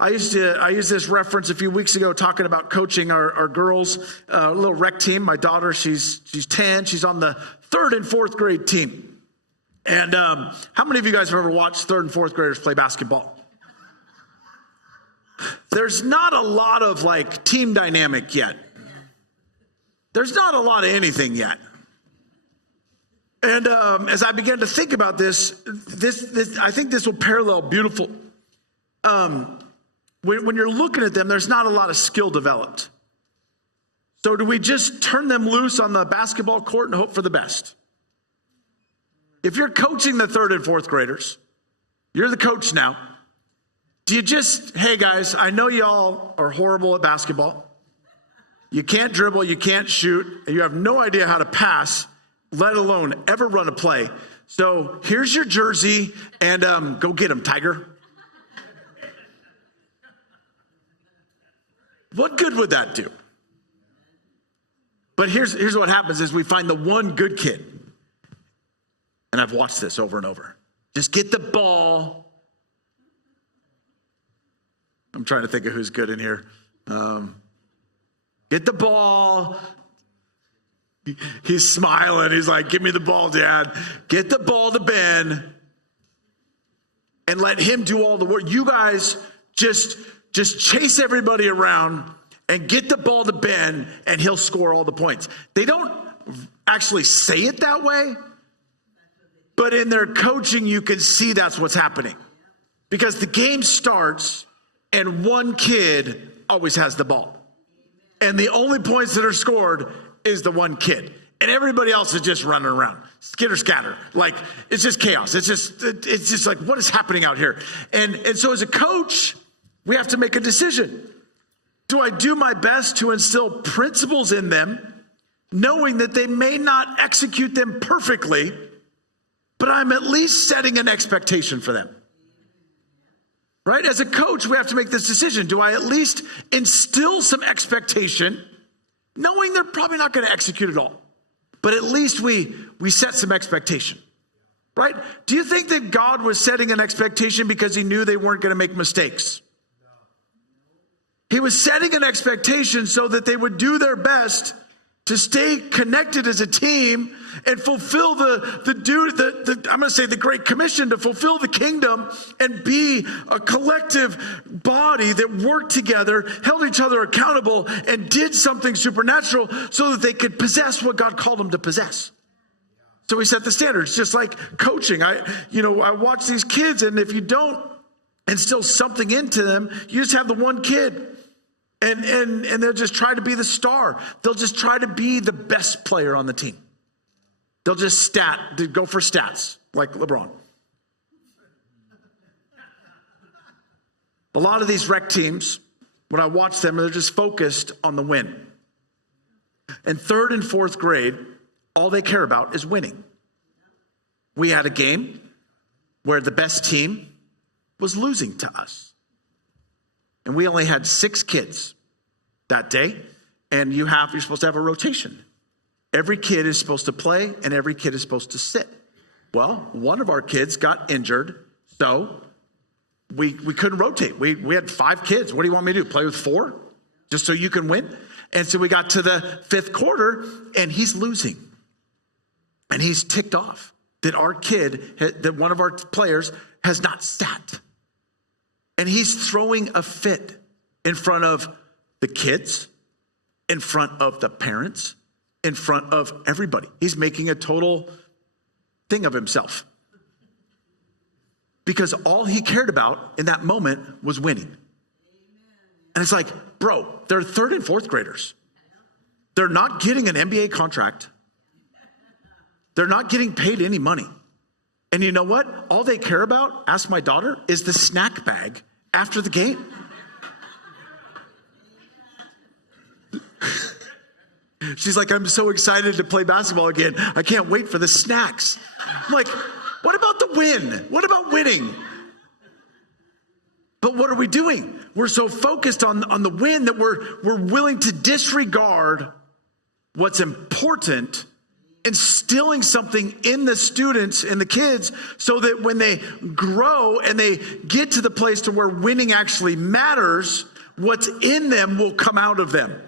I used this reference a few weeks ago talking about coaching our girls, little rec team. My daughter, she's 10. She's on the 3rd and 4th grade team. And how many of you guys have ever watched 3rd and 4th graders play basketball? There's not a lot of like team dynamic yet. There's not a lot of anything yet. And as I began to think about this, I think this will parallel beautiful. When you're looking at them, there's not a lot of skill developed. So do we just turn them loose on the basketball court and hope for the best? If you're coaching the 3rd and 4th graders, you're the coach now. Do you just, hey guys, I know y'all are horrible at basketball. You can't dribble, you can't shoot, and you have no idea how to pass, let alone ever run a play. So here's your jersey, and go get him, Tiger. What good would that do? But here's what happens is we find the one good kid. And I've watched this over and over. Just get the ball. I'm trying to think of who's good in here. Get the ball. He's smiling. He's like, give me the ball, Dad. Get the ball to Ben. And let him do all the work. You guys just chase everybody around and get the ball to Ben, and he'll score all the points. They don't actually say it that way, but in their coaching, you can see that's what's happening. Because the game starts, and one kid always has the ball. And the only points that are scored is the one kid. And everybody else is just running around, skitter scatter. Like, it's just chaos. It's just like, what is happening out here? And so as a coach, we have to make a decision. Do I do my best to instill principles in them, knowing that they may not execute them perfectly, but I'm at least setting an expectation for them? Right? As a coach, we have to make this decision. Do I at least instill some expectation, knowing they're probably not going to execute it all? But at least we set some expectation. Right? Do you think that God was setting an expectation because he knew they weren't going to make mistakes? He was setting an expectation so that they would do their best to stay connected as a team and fulfill the I'm going to say the Great Commission, to fulfill the kingdom and be a collective body that worked together, held each other accountable, and did something supernatural so that they could possess what God called them to possess. So he set the standards, just like coaching. I watch these kids, and if you don't instill something into them, you just have the one kid. And they'll just try to be the star. They'll just try to be the best player on the team. They'll just go for stats, like LeBron. A lot of these rec teams, when I watch them, they're just focused on the win. In 3rd and 4th grade, all they care about is winning. We had a game where the best team was losing to us. And we only had 6 kids that day, and you're supposed to have a rotation. Every kid is supposed to play, and every kid is supposed to sit. Well, one of our kids got injured, so we couldn't rotate. We had 5 kids. What do you want me to do? Play with 4? Just so you can win? And so we got to the 5th quarter, and he's losing. And he's ticked off that that one of our players has not sat. And he's throwing a fit in front of the kids, in front of the parents, in front of everybody. He's making a total thing of himself. Because all he cared about in that moment was winning. And it's like, bro, they're 3rd and 4th graders. They're not getting an NBA contract. They're not getting paid any money. And you know what? All they care about, ask my daughter, is the snack bag after the game. She's like, I'm so excited to play basketball again. I can't wait for the snacks. I'm like, what about the win? What about winning? But what are we doing? We're so focused on the win that we're willing to disregard what's important instilling something in the students and the kids so that when they grow and they get to the place to where winning actually matters, what's in them will come out of them.